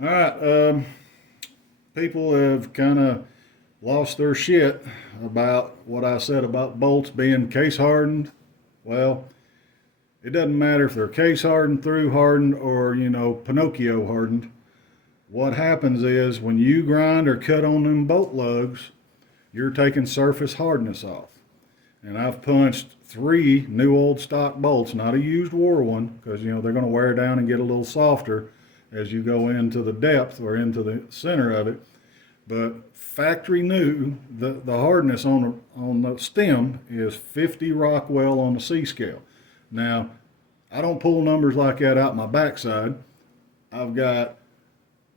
All right. People have kind of lost their shit about what I said about bolts being case hardened. Well, it doesn't matter if they're case hardened, through hardened, or, Pinocchio hardened. What happens is when you grind or cut on them bolt lugs, you're taking surface hardness off. And I've punched 3 new old stock bolts, not a used war one, because they're going to wear down and get a little softer as you go into the depth or into the center of it. But factory new, the hardness on the stem is 50 Rockwell on the C scale. Now, I don't pull numbers like that out my backside. I've got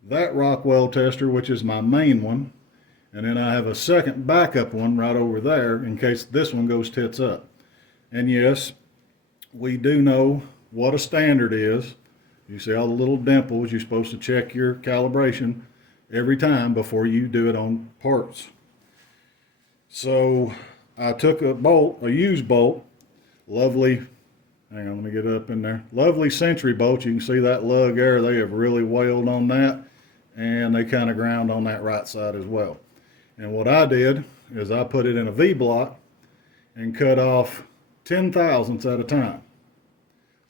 that Rockwell tester, which is my main one, and then I have a second backup one right over there in case this one goes tits up. And yes, we do know what a standard is. You see all the little dimples. You're supposed to check your calibration every time before you do it on parts. So I took a bolt, a used bolt, lovely, hang on, let me get up in there, lovely Century bolt. You can see that lug there, they have really wailed on that, and they kind of ground on that right side as well. And what I did is I put it in a V-block and cut off 10 thousandths at a time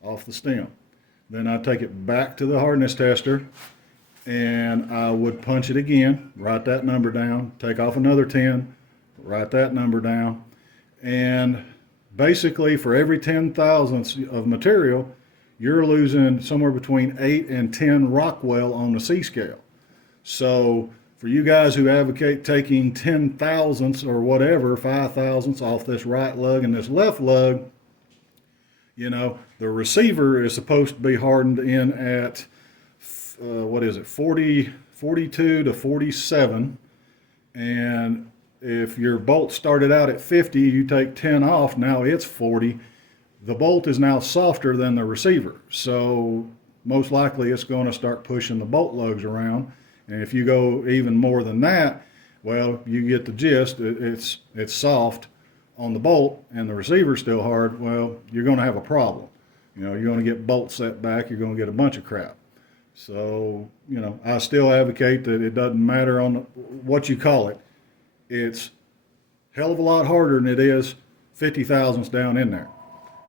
off the stem. Then I take it back to the hardness tester and I would punch it again, write that number down, take off another 10, write that number down, and basically for every 10 thousandths of material, you're losing somewhere between 8 and 10 Rockwell on the C scale. So for you guys who advocate taking 10 thousandths or whatever, 5 thousandths off this right lug and this left lug, the receiver is supposed to be hardened in at, 42 to 47. And if your bolt started out at 50, you take 10 off, now it's 40. The bolt is now softer than the receiver. So most likely it's going to start pushing the bolt lugs around. And if you go even more than that, well, you get the gist. It's soft on the bolt and the receiver's still hard. Well, you're going to have a problem. You're going to get bolt set back. You're going to get a bunch of crap. So, I still advocate that it doesn't matter on what you call it. It's hell of a lot harder than it is 50 thousandths down in there.